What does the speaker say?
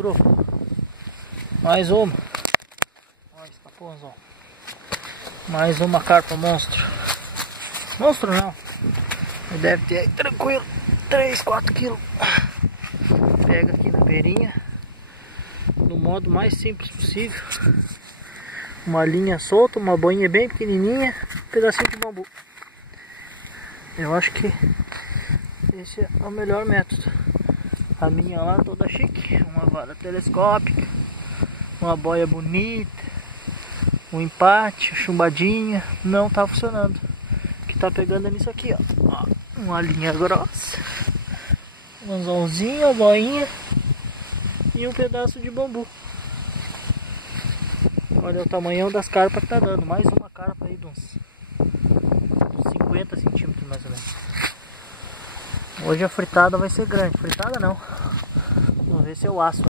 grupo. Mais uma. Olha esse taponzão. Mais uma carpa monstro. Monstro não. Deve ter aí, tranquilo, 3, 4 quilos. Pega aqui na beirinha. No modo mais simples possível. Uma linha solta, uma boinha bem pequenininha, um pedacinho de bambu. Eu acho que esse é o melhor método. A minha lá toda chique, uma vara telescópica, uma boia bonita, um empate, chumbadinha, não tá funcionando. O que tá pegando é nisso aqui, ó. Uma linha grossa, um anzolzinho, uma boinha e um pedaço de bambu. Olha o tamanho das carpas que tá dando. Mais uma carpa aí de uns 50 centímetros mais ou menos. Hoje a fritada vai ser grande. Fritada não. Vamos ver se eu asso.